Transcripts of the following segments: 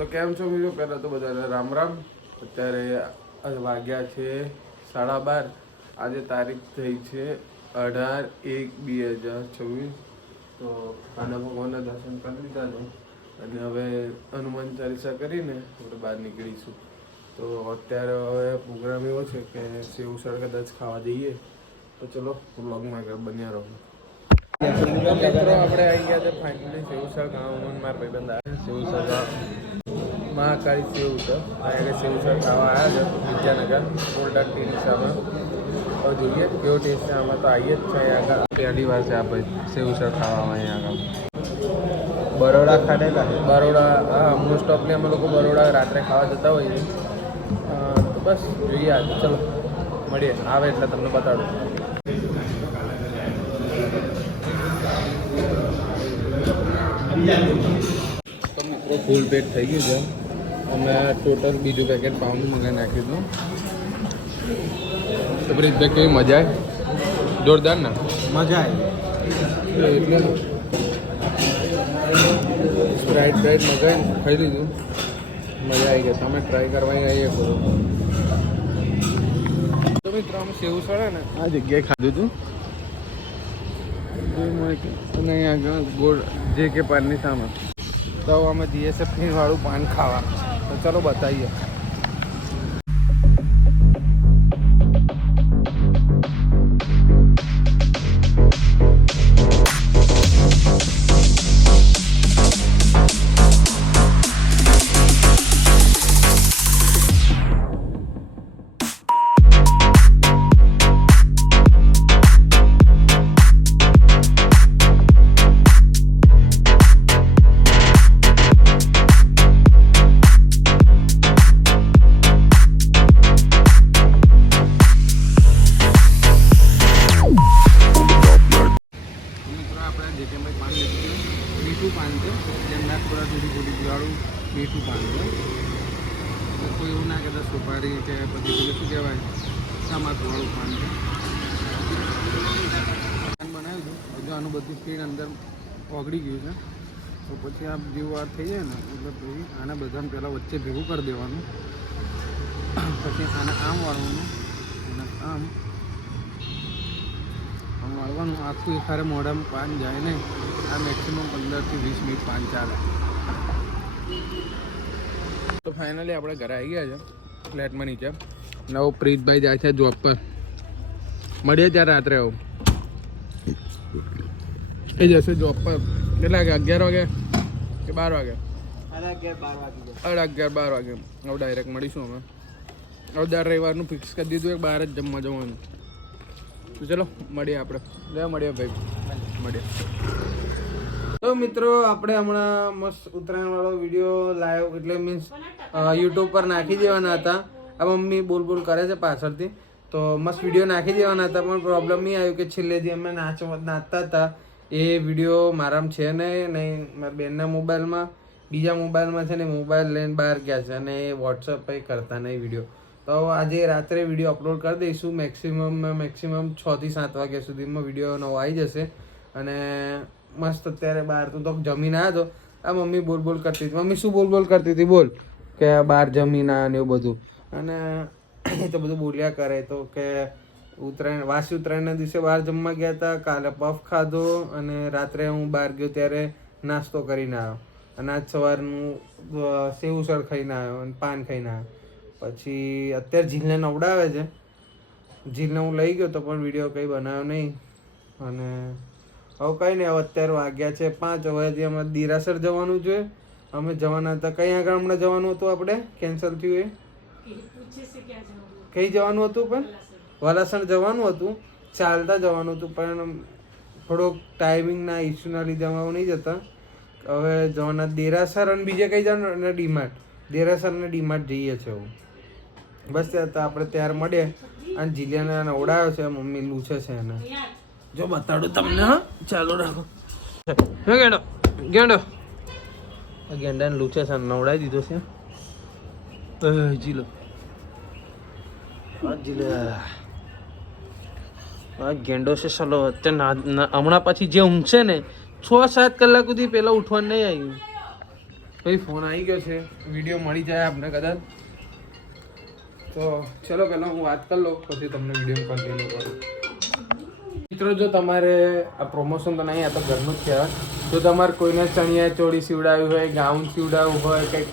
તો કેમ છો મિત્રો? પહેલાં તો બધાને રામ રામ. અત્યારે વાગ્યા છે 12:30. આજે તારીખ થઈ છે 18/1/2026. તો આના ભગવાનના દર્શન કરી લીધા છે અને હવે હનુમાન ચાલીસા કરીને આપણે બહાર નીકળીશું. તો અત્યારે હવે પ્રોગ્રામ એવો છે કે સેવસળ કદાચ ખાવા જઈએ. તો ચલો વ્લોગમાં આગળ બન્યા રહો. મિત્રો આપણે આવી ગયા છે ફાઇનલી સેવસળ ખાવા. મારા ભાઈબંધ આવે સેવસળ મહાકાળી સેવ છે. અહીંયા સેવસળ ખાવા આવ્યા છે વિદ્યાનગર ઓલ્ડ ટીરીસામાં. હવે જોઈએ કેવો ટેસ્ટ છે. આમાં તો આવીએ જ છે આગળ. પહેલી વાર છે આપણે સેવસળ ખાવામાં અહીંયા આગળ. બરોડા ખાધેલા? બરોડા, હા, મોસ્ટ ઓફલી અમે લોકો બરોડા રાત્રે ખાવા જતા હોઈએ. તો બસ જોઈએ આજે. ચલો મળીએ, આવે એટલે તમને બતાડું. તો મિત્રો ફૂલ પેક થઈ ગયું છે. અમે ટોટલ બીજું પેકેટ પાઉંડ મંગાવી નાખ્યું હતું. તો પ્રીતભાઈ કેવી મજા આવી? જોરદાર ને? મજા આવી એટલે સ્પ્રાઇટ બ્રાઇટ મગાવીને ખાઈ લીધું. મજા આવી ગઈ. તમે ટ્રાય કરવાની આવીએ કરો. તો મિત્રો અમે સેવસળ ને આ જગ્યાએ ખાધું હતું અને અહીં આગળ ગોળ જે કે પાનની સામે. તો અમે જીએસએફ વાળું પાન ખાવા. તો ચલો બતાવીએ. મીઠું પાન છે. જેમના થોડા થોડી થોડી પીવાળું મીઠું પાન છે. કોઈ એવું ના કહેતા સુપારી કે પછી પેલું શું કહેવાય તમાકુવાળું પાન છે. પાન બનાવ્યું છે. હજુ આનું બધું સ્પીડ અંદર ઓગળી ગયું છે. તો પછી આ જેવું વાર થઈ જાય ને એટલે પછી આને બધાને પહેલાં વચ્ચે ભેગું કરી દેવાનું. પછી આને આમ વાળવાનું અને આમ વાળવાનું. આખું એકારે મોઢામાં પાન જાય નહીં. આ મેક્સિમમ 15 થી 20 મિનિટ પાન ચાલે. તો ફાઇનલી આપણે ઘરે આવી ગયા છે ફ્લેટમાં નીચે. નવો પ્રીતભાઈ જાય છે જોબ પર. મળીએ ત્યારે રાત્રે આવું. એ જશે જોબ પર. કેટલા વાગે? 11 વાગે કે 12 વાગે? 11-12 વાગે. હવે ડાયરેક્ટ મળીશું અમે. હવે દર રવિવારનું ફિક્સ કરી દીધું એક બહાર જ જમવા જવાનું. તો ચલો મળીએ આપણે. મળીએ ભાઈ, મળીએ. તો મિત્રો આપણે હમણાં મસ્ત ઉત્તરાયણ વાળો વિડીયો લાઈવ એટલે મીન્સ યુટ્યુબ પર નાખી દેવાના હતા. આ મમ્મી બોલ કરે છે પાછળથી. તો મસ્ત વિડીયો નાખી દેવાના હતા પણ પ્રોબ્લેમ નહીં આવ્યું કે છેલ્લે જે અમે નાચતા હતા એ વિડીયો મારામાં છે નહીં મારા બેનના મોબાઈલમાં. બીજા મોબાઈલમાં છે ને મોબાઈલ લઈને બહાર ગયા છે અને એ વોટ્સઅપ કંઈ કરતા નહીં વિડીયો. તો આજે રાત્રે વિડીયો અપલોડ કરી દઈશું. મેક્સિમમ 6 થી 7 વાગ્યા સુધીમાં વિડીયો નવો આવી જશે. અને મસ્ત અત્યારે બહાર તો જમીન આવ્યો તો આ મમ્મી બોલ કરતી હતી. મમ્મી શું બોલ કરતી હતી? બોલ કે બહાર જમીન આ ને એવું બધું. અને એ તો બધું બોલ્યા કરે. તો કે વાસી ઉત્તરાયણના દિવસે બહાર જમવા ગયા હતા. કાલે પફ ખાધો અને રાત્રે હું બહાર ગયો ત્યારે નાસ્તો કરીને આવ્યો. અને આજ સવારનું સેવસળ ખાઈને આવ્યો અને પાન ખાઈને આવ્યો. પછી અત્યારે ઝીલને નવડાવે છે. ઝીલને હું લઈ ગયો તો પણ વિડીયો કંઈ બનાવ્યો નહીં. અને હવે કંઈ નહીં. હવે અત્યારે વાગ્યા છે 5. હવેથી અમારે દીરાસર જવાનું છે. અમે જવાના હતા. કઈ આગળ હમણાં જવાનું હતું? આપણે કેન્સલ થયું. કઈ જવાનું હતું? પણ વલાસણ જવાનું હતું. ચાલતા જવાનું હતું પણ થોડોક ટાઈમિંગના ઇસ્યુના લીધે અમે નહીં જતા. હવે જવાના દેરાસર અને બીજે કઈ જવાનું અને ડીમાર્ટ. દેરાસર અને ડીમાર્ટ જઈએ છે હું. બસ ત્યાં આપણે ત્યારે મળીએ. અને જીલિયાને નવડાવ્યો છે. મમ્મી લૂછે છે એને. જો બતાડું તમને. ચાલો રાખો. ગેંડાને લૂછે છે. નવડાવી દીધો છે. જીલો ગેંડો છે. ચલો અત્યારે હમણાં પછી જે ઊંઘશે ને 6-7 કલાક સુધી પેલા ઉઠવાનું નહીં આવ્યું. ભાઈ ફોન આવી ગયો છે, વિડીયો મળી જાય આપણે કદાચ. તો ચલો પહેલાં હું વાત કરી લઉં, પછી તમને વિડીયો કન્ટિન્યુ કરું. મિત્રો જો તમારે આ પ્રમોશન તો નહીં, આ તો ઘરનું જ કહેવાય. જો તમારે કોઈને ચણિયા ચોળી સીવડાવ્યું હોય, ગાઉન સીવડાવવું હોય, કંઈક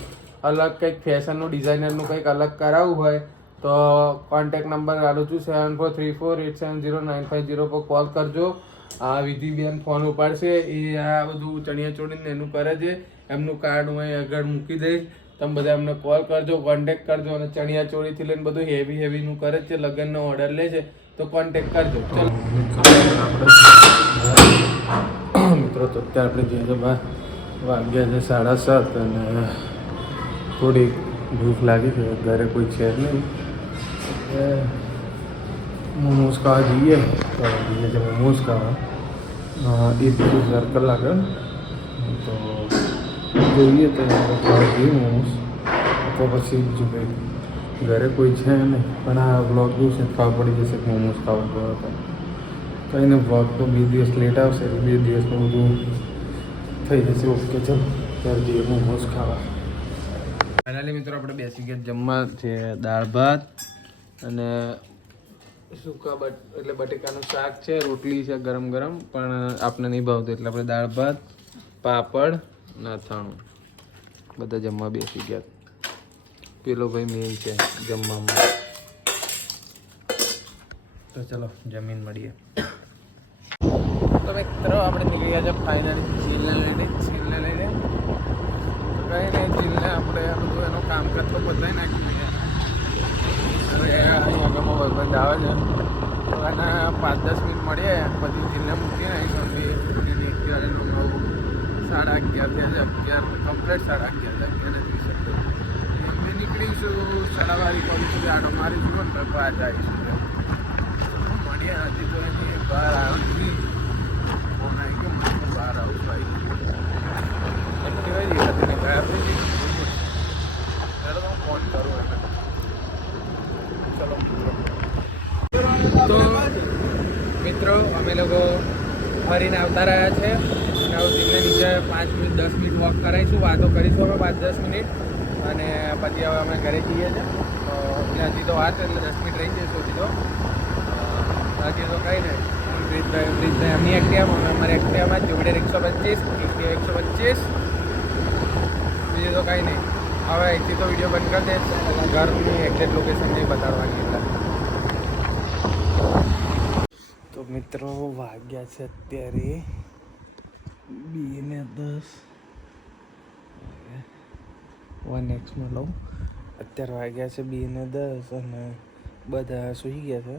અલગ કંઈક ફેશનનું ડિઝાઇનરનું કંઈક અલગ કરાવવું હોય તો કોન્ટેક નંબર આલું છું 7434870950 પર કોલ કરજો. આ વિધિબેન ફોન ઉપાડશે. એ આ બધું ચણિયા ચોળીને એનું કરે છે. એમનું કાર્ડ હું અહીં આગળ મૂકી દઈશ. તમે બધા એમને કોલ કરજો, કોન્ટેક કરજો. અને ચણિયા ચોળીથી લઈને બધું હેવીનું કરે છે, લગ્નનો ઓર્ડર લે છે, તો કોન્ટેક કરજો. ચલો મિત્રો, તો અત્યારે આપણે જઈએ વાગ્યા છે 7:30 અને થોડી ભૂખ લાગી છે. ઘરે કોઈ છે નહીં. મોમોસ ખાવા જઈએ તો જઈએ છે મોમોસ ખાવા. એ બધું સર્કલ લાગે તો જોઈએ તો ખાવા જઈએ મોમોસ. તો પછી બીજું કંઈ ઘરે કોઈ છે નહીં, પણ આ બ્લોગ જોશે ખાવા પડી જશે કે મોમોસ ખાવા ગયો હતો. કંઈ ને બ્લોગ તો 2 દિવસ લેટ આવશે, 2 દિવસમાં બધું થઈ જશે. ઓકે, ચાલો ત્યારે જઈએ મોમોસ ખાવા. ફાઇનલી મિત્રો આપણે બેસી ગયા જમવા. છે દાળ ભાત અને સૂકા એટલે બટેકાનું શાક છે, રોટલી છે ગરમ ગરમ, પણ આપણે નહીં ભાવતું એટલે આપણે દાળ ભાત, પાપડ ને અથાણું બધા જમવા બેસી ગયા. પેલો ભાઈ મેન છે જમવામાં. તો ચલો જમીન મળીએ. તો મિત્રો આપણે નીકળી ગયા છે ફાઇનલી ચીલને લઈને. કંઈ નહીં, ચીલને આપણે આ બધું એનો કામ કરતો બદલાઈ નાખી દઈએ. હવે અહીંયા આગળમાં ભાઈબંધ આવે છે તો એના 5-10 મિનિટ મળીએ, પછી ચીલને મૂકીને અહીં સુધી 11:30 થયા છે. 11 કમ્પ્લીટ 11:30 એમને નીકળીશું 12:30 સુધી આટો મારીશું ને તો બહાર જઈશું. મળીએ હજી તો એની બહાર આવી ફોન આવી ગયો, બહાર આવું ભાઈ કહેવાય હતી ને બહાર થઈ ગઈ. ત્યારે તો હું ફોન કરું એને. ચલો તો મિત્રો અમે લોકો ફરીને આવતા રહ્યા છે. અને હવે દિલ્હી નીચે 5 મિનિટ 10 મિનિટ વોક કરાવીશું, વાતો કરીશું અમે 5-10 મિનિટ, અને પછી હવે અમે ઘરે જઈએ છીએ. તો હજી તો વાત એટલે 10 મિનિટ રહી જઈશું. હજી તો કંઈ નહીં. એમની એક્ટિવામાં અમારી એક્ટિવામાં જોડે 125 બીજું તો કંઈ નહીં. હવે અહીંથી તો વિડીયો બંધ કરી દે, ઘરની એક્ઝેક્ટ લોકેશન નહીં બતાડવાની એટલે. તો મિત્રો વાગ્યા છે અત્યારે 2:10. 1x લઉં. અત્યારે વાગ્યા છે 2:10 અને બધા સૂઈ ગયા છે.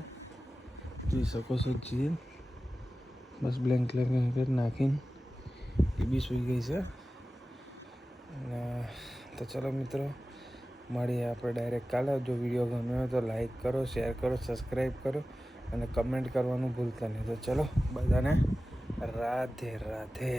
જોઈ શકો છો જીલ બસ બ્લેન્કેટ નાખીને એ બી સૂઈ ગઈ છે. અને તો ચલો મિત્રો મળીએ આપણે ડાયરેક્ટ કાલે. જો વિડીયો ગમ્યો હોય તો લાઈક કરો, શેર કરો, સબસ્ક્રાઈબ કરો અને કમેન્ટ કરવાનું ભૂલતા નહીં. તો ચલો બધાને રાધે રાધે.